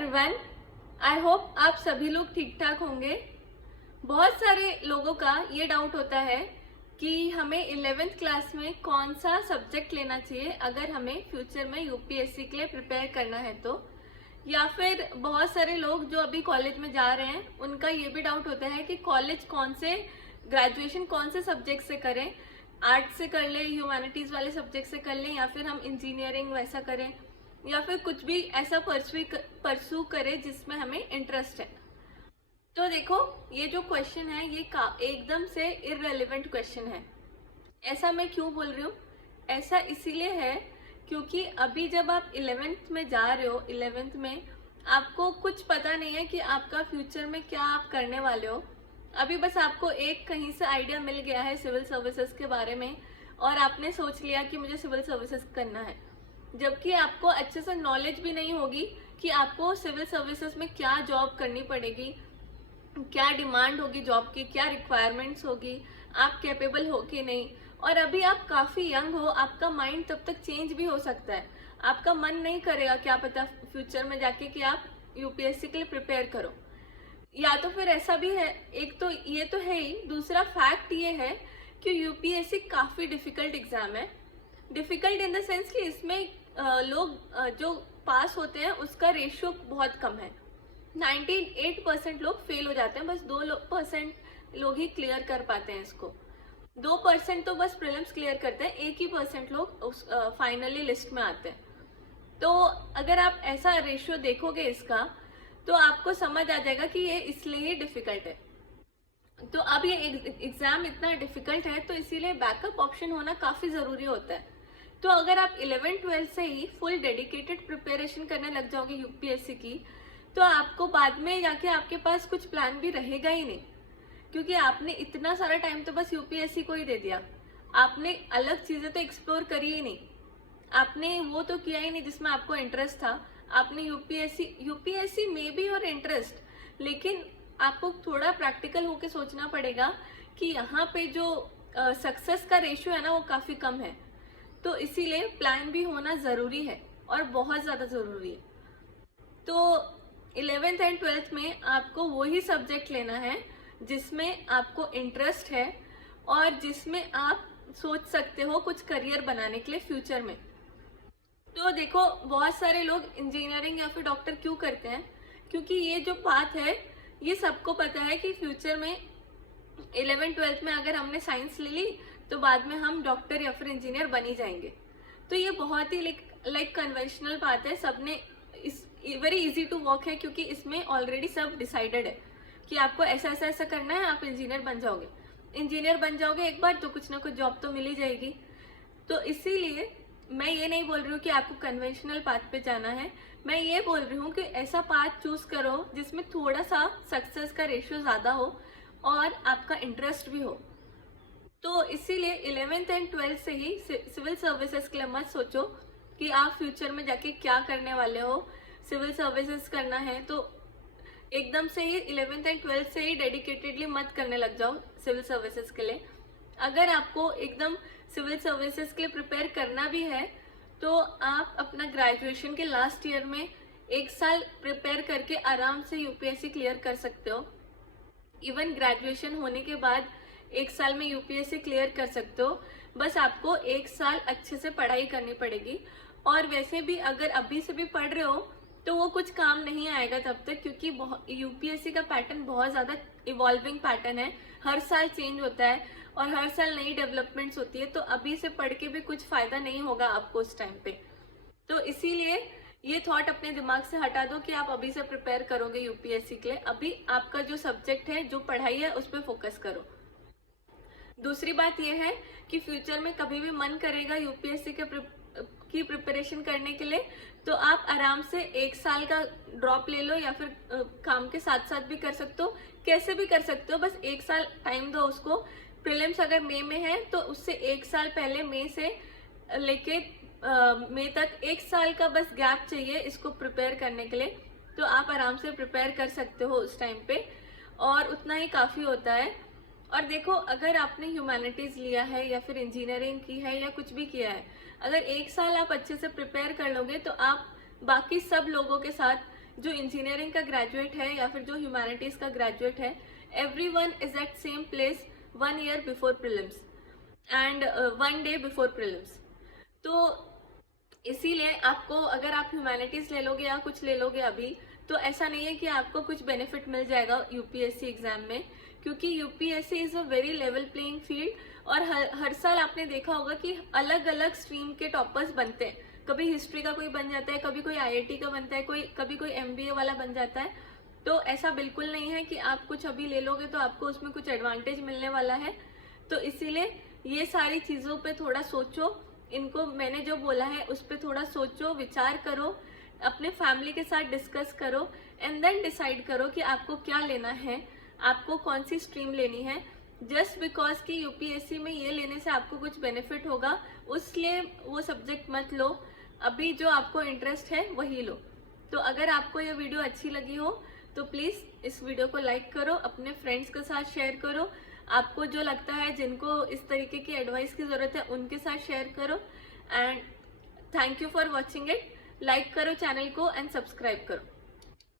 Everyone, I hope आप सभी लोग ठीक ठाक होंगे। बहुत सारे लोगों का ये डाउट होता है कि हमें 11th क्लास में कौन सा सब्जेक्ट लेना चाहिए अगर हमें फ्यूचर में यूपीएससी के लिए प्रिपेयर करना है तो, या फिर बहुत सारे लोग जो अभी कॉलेज में जा रहे हैं उनका ये भी डाउट होता है कि कॉलेज कौन से ग्रेजुएशन कौन से सब्जेक्ट से करें, आर्ट्स से कर लें, ह्यूमैनिटीज़ वाले सब्जेक्ट से कर लें, या फिर हम इंजीनियरिंग वैसा करें, या फिर कुछ भी ऐसा परस्यू करें जिसमें हमें इंटरेस्ट है। तो देखो, ये जो क्वेश्चन है ये एकदम से इररेलेवेंट क्वेश्चन है। ऐसा मैं क्यों बोल रही हूँ? ऐसा इसीलिए है क्योंकि अभी जब आप 11th में जा रहे हो, 11th में आपको कुछ पता नहीं है कि आपका फ्यूचर में क्या आप करने वाले हो। अभी बस आपको एक कहीं से आइडिया मिल गया है सिविल सर्विसेज के बारे में और आपने सोच लिया कि मुझे सिविल सर्विसेज करना है, जबकि आपको अच्छे से नॉलेज भी नहीं होगी कि आपको सिविल सर्विसेज में क्या जॉब करनी पड़ेगी, क्या डिमांड होगी जॉब की, क्या रिक्वायरमेंट्स होगी, आप कैपेबल हो कि नहीं। और अभी आप काफ़ी यंग हो, आपका माइंड तब तक चेंज भी हो सकता है। आपका मन नहीं करेगा क्या पता फ्यूचर में जाके कि आप यूपीएससी के लिए प्रिपेयर करो। या तो फिर ऐसा भी है, एक तो ये तो है ही, दूसरा फैक्ट ये है कि यूपीएससी काफ़ी डिफ़िकल्ट एग्ज़ाम है। डिफ़िकल्ट इन द सेंस कि इसमें लोग जो पास होते हैं उसका रेशियो बहुत कम है। 98% लोग फेल हो जाते हैं, बस 2% लोग ही क्लियर कर पाते हैं इसको। 2% तो बस प्रीलिम्स क्लियर करते हैं, 1% लोग उस फाइनली लिस्ट में आते हैं। तो अगर आप ऐसा रेशियो देखोगे इसका तो आपको समझ आ जाएगा कि ये इसलिए ही डिफ़िकल्ट है। तो अब ये एग्ज़ाम इतना डिफ़िकल्ट है तो इसीलिए बैकअप ऑप्शन होना काफ़ी ज़रूरी होता है। तो अगर आप 11th-12th से ही फुल डेडिकेटेड प्रिपरेशन करने लग जाओगे यूपीएससी की, तो आपको बाद में जाके आपके पास कुछ प्लान भी रहेगा ही नहीं, क्योंकि आपने इतना सारा टाइम तो बस यूपीएससी को ही दे दिया। आपने अलग चीज़ें तो एक्सप्लोर करी ही नहीं, आपने वो तो किया ही नहीं जिसमें आपको इंटरेस्ट था। आपने यूपीएससी में भी और इंटरेस्ट, लेकिन आपको थोड़ा प्रैक्टिकल होके सोचना पड़ेगा कि यहाँ पे जो सक्सेस का रेशियो है ना वो काफ़ी कम है। तो इसीलिए प्लान भी होना ज़रूरी है और बहुत ज़्यादा ज़रूरी है। तो 11th एंड 12th में आपको वही सब्जेक्ट लेना है जिसमें आपको इंटरेस्ट है और जिसमें आप सोच सकते हो कुछ करियर बनाने के लिए फ्यूचर में। तो देखो, बहुत सारे लोग इंजीनियरिंग या फिर डॉक्टर क्यों करते हैं? क्योंकि ये जो पाथ है ये सबको पता है कि फ्यूचर में 11th-12th में अगर हमने साइंस ले ली तो बाद में हम डॉक्टर या फिर इंजीनियर बन ही जाएंगे। तो ये बहुत ही लाइक कन्वेंशनल बात है, सबने इस वेरी इजी टू वॉक है, क्योंकि इसमें ऑलरेडी सब डिसाइडेड है कि आपको ऐसा ऐसा ऐसा करना है, आप इंजीनियर बन जाओगे। इंजीनियर बन जाओगे एक बार तो कुछ ना कुछ जॉब तो मिल ही जाएगी। तो इसीलिए मैं ये नहीं बोल रही हूँ कि आपको कन्वेंशनल पाथ पे जाना है, मैं ये बोल रही हूँ कि ऐसा पाथ चूज करो जिसमें थोड़ा सा सक्सेस का रेशियो ज़्यादा हो और आपका इंटरेस्ट भी हो। तो इसीलिए 11th एंड 12th से ही सिविल सर्विसेज के लिए मत सोचो कि आप फ्यूचर में जाके क्या करने वाले हो। सिविल सर्विसेज करना है तो एकदम से ही 11th एंड 12th से ही डेडिकेटेडली मत करने लग जाओ सिविल सर्विसेज के लिए। अगर आपको एकदम सिविल सर्विसेज के लिए प्रिपेयर करना भी है तो आप अपना ग्रेजुएशन के लास्ट ईयर में 1 साल प्रिपेयर करके आराम से यूपीएससी क्लियर कर सकते हो। इवन ग्रेजुएशन होने के बाद 1 साल में यूपीएससी क्लियर कर सकते हो, बस आपको 1 साल अच्छे से पढ़ाई करनी पड़ेगी। और वैसे भी अगर अभी से भी पढ़ रहे हो तो वो कुछ काम नहीं आएगा तब तक, क्योंकि यूपीएससी का पैटर्न बहुत ज़्यादा इवॉल्विंग पैटर्न है, हर साल चेंज होता है और हर साल नई डेवलपमेंट्स होती है। तो अभी से पढ़ के भी कुछ फ़ायदा नहीं होगा आपको उस टाइम पे। तो इसीलिए ये थॉट अपने दिमाग से हटा दो कि आप अभी से प्रिपेयर करोगे यूपीएससी के लिए। अभी आपका जो सब्जेक्ट है, जो पढ़ाई है, उस पर फोकस करो। दूसरी बात यह है कि फ्यूचर में कभी भी मन करेगा यूपीएससी की प्रिपरेशन करने के लिए तो आप आराम से 1 साल का ड्रॉप ले लो, या फिर काम के साथ साथ भी कर सकते हो, कैसे भी कर सकते हो। बस 1 साल टाइम दो उसको। प्रीलिम्स अगर मई में है तो उससे 1 साल पहले मई से लेके मई तक 1 साल का बस गैप चाहिए इसको प्रिपेयर करने के लिए। तो आप आराम से प्रिपेयर कर सकते हो उस टाइम पे, और उतना ही काफ़ी होता है। और देखो, अगर आपने ह्यूमैनिटीज़ लिया है या फिर इंजीनियरिंग की है या कुछ भी किया है, अगर 1 साल आप अच्छे से प्रिपेयर कर लोगे तो आप बाकी सब लोगों के साथ जो इंजीनियरिंग का ग्रेजुएट है या फिर जो ह्यूमैनिटीज का ग्रेजुएट है, everyone is at same place 1 year before prelims and 1 day before prelims. तो इसीलिए आपको, अगर आप ह्यूमैनिटीज ले लोगे या कुछ ले लोगे अभी, तो ऐसा नहीं है कि आपको कुछ बेनिफिट मिल जाएगा यूपीएससी एग्जाम में, क्योंकि UPSC is a very level playing field. और हर साल आपने देखा होगा कि अलग अलग स्ट्रीम के टॉपर्स बनते हैं। कभी हिस्ट्री का कोई बन जाता है, कभी कोई आईआईटी का बनता है, कभी कोई एमबीए वाला बन जाता है। तो ऐसा बिल्कुल नहीं है कि आप कुछ अभी ले लोगे तो आपको उसमें कुछ एडवांटेज मिलने वाला है। तो इसीलिए ये सारी चीज़ों पे थोड़ा सोचो, इनको मैंने जो बोला है उस पर थोड़ा सोचो, विचार करो, अपने फैमिली के साथ डिस्कस करो एंड देन डिसाइड करो कि आपको क्या लेना है, आपको कौन सी स्ट्रीम लेनी है। जस्ट बिकॉज कि यूपीएससी में ये लेने से आपको कुछ बेनिफिट होगा, उसलिए वो सब्जेक्ट मत लो। अभी जो आपको इंटरेस्ट है वही लो। तो अगर आपको ये वीडियो अच्छी लगी हो तो प्लीज़ इस वीडियो को लाइक करो, अपने फ्रेंड्स के साथ शेयर करो, आपको जो लगता है जिनको इस तरीके की एडवाइस की ज़रूरत है उनके साथ शेयर करो। And thank you for watching it. Like करो चैनल को एंड सब्सक्राइब करो।